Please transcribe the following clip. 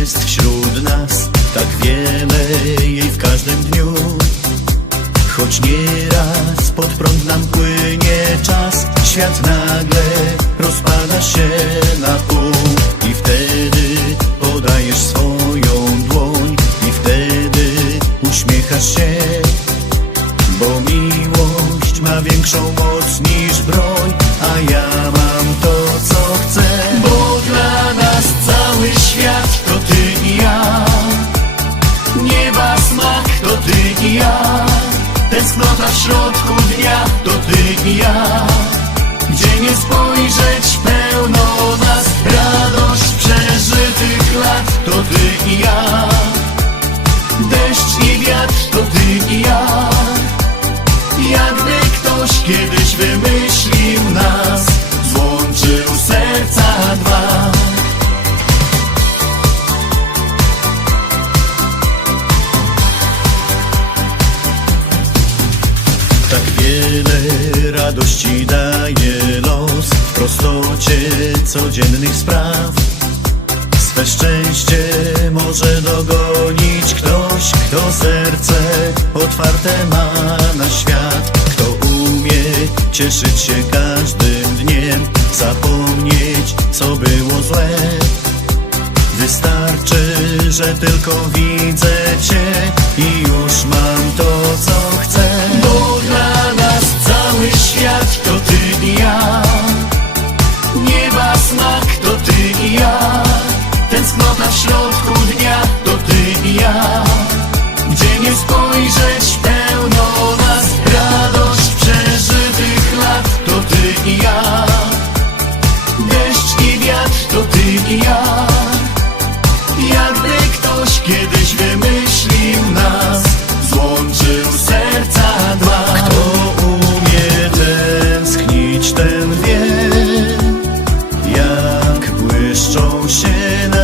jest wśród nas, tak wiele jej w każdym dniu. Choć nieraz pod prąd nam płynie czas, świat nagle rozpada się na pół. I wtedy podajesz swoją dłoń, i wtedy uśmiechasz się, bo miłość ma większą moc niż broń, a ja mam Tęsknota w środku dnia to ty i ja. Gdzie nie spojrzeć pełno nas Radość przeżytych lat to ty i ja. Deszcz i wiatr to ty i ja. Jakby ktoś kiedyś wymyślił nas Złączył serca dwa wiele radości daje los w prostocie codziennych spraw. Swe szczęście może dogonić ktoś, kto serce otwarte ma na świat. Kto umie cieszyć się każdym dniem, zapomnieć co było złe. Wystarczy, że tylko widzę Cię i już mam smak to ty i ja. Tęsknota w środku dnia to ty i ja. Gdzie nie spojrzeć pełno nas Radość przeżytych lat to ty i ja. Deszcz i wiatr to ty i ja. Jakby ktoś kiedyś wymyślił 有些